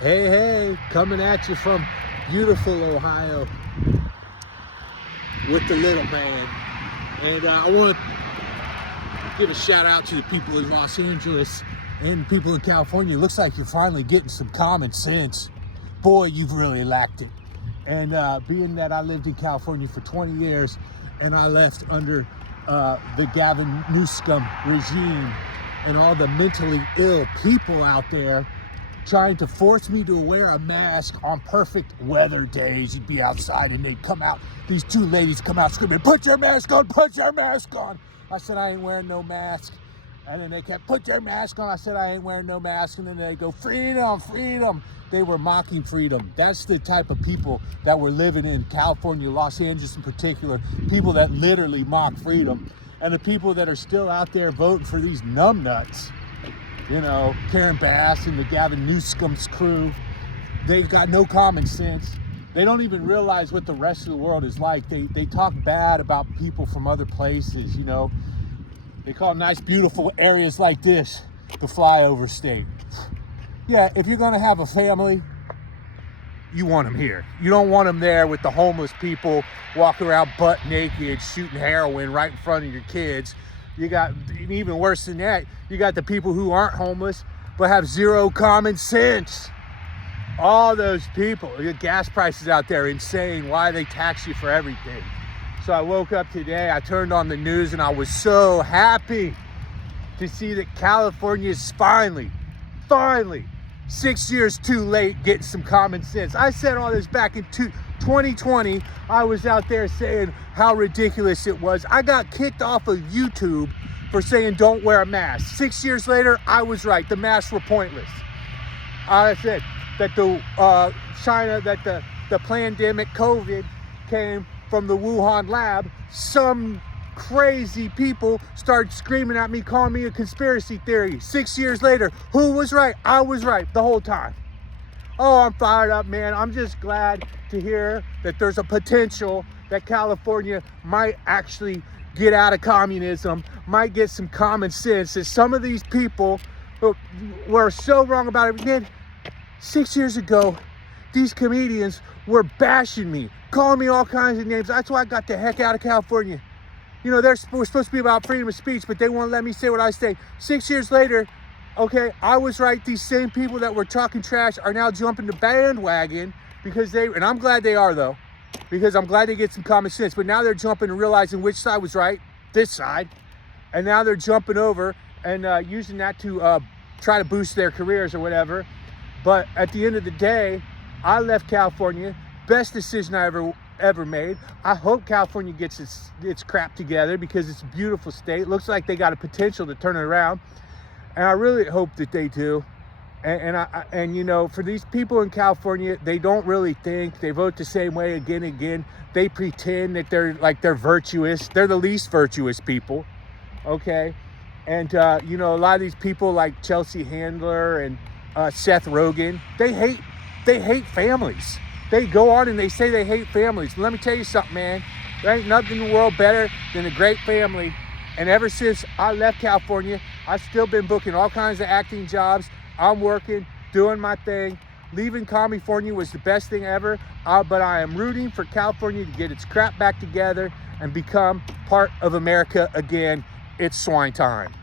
Hey, hey, coming at you from beautiful Ohio with the little man. And I want to give a shout out to the people in Los Angeles and people in California. It looks like you're finally getting some common sense. Boy, you've really lacked it. And being that I lived in California for 20 years and I left under the Gavin Newsom regime and all the mentally ill people out there trying to force me to wear a mask on perfect weather days. You'd be outside and they'd come out, these two ladies come out screaming, put your mask on, put your mask on. I said, I ain't wearing no mask. And then they kept, put your mask on. I said, I ain't wearing no mask. And then they go, freedom, freedom. They were mocking freedom. That's the type of people that were living in California, Los Angeles in particular, people that literally mock freedom. And the people that are still out there voting for these numbnuts, you know, Karen Bass and the Gavin Newsom's crew, they've got no common sense. They don't even realize what the rest of the world is like. They talk bad about people from other places, you know. They call nice, beautiful areas like this the flyover state. Yeah, if you're gonna have a family, you want them here. You don't want them there with the homeless people walking around butt naked, shooting heroin right in front of your kids. You got, even worse than that, you got the people who aren't homeless but have zero common sense. All those people, the gas prices out there, insane. Why they tax you for everything? So I woke up today, I turned on the news, and I was so happy to see that California is finally, 6 years too late, getting some common sense. I said all this back in 2020. I was out there saying how ridiculous it was. I got kicked off of YouTube for saying don't wear a mask. 6 years later, I was right. The masks were pointless. I said that the pandemic COVID came from the Wuhan lab. Some crazy people started screaming at me, calling me a conspiracy theory. 6 years later, who was right? I was right the whole time. Oh, I'm fired up, man. I'm just glad to hear that there's a potential that California might actually get out of communism, might get some common sense, that some of these people who were so wrong about it. Again, 6 years ago, these comedians were bashing me, calling me all kinds of names. That's why I got the heck out of California. You know, we're supposed to be about freedom of speech, but they won't let me say what I say. 6 years later, okay, I was right. These same people that were talking trash are now jumping the bandwagon because and I'm glad they are though, because I'm glad they get some common sense, but now they're jumping and realizing which side was right, this side, and now they're jumping over and using that to try to boost their careers or whatever. But at the end of the day, I left California, best decision I ever made. I hope California gets its crap together because it's a beautiful state. Looks like they got a potential to turn it around, and I really hope that they do. And you know, for these people in California, they don't really think. They vote the same way again and again. They pretend that they're virtuous. They're the least virtuous people, okay? And you know, a lot of these people like Chelsea Handler and Seth Rogen, they hate families. They go on and they say they hate families. Let me tell you something, man. There ain't nothing in the world better than a great family. And ever since I left California, I've still been booking all kinds of acting jobs. I'm working, doing my thing. Leaving California was the best thing ever. But I am rooting for California to get its crap back together and become part of America again. It's swine time.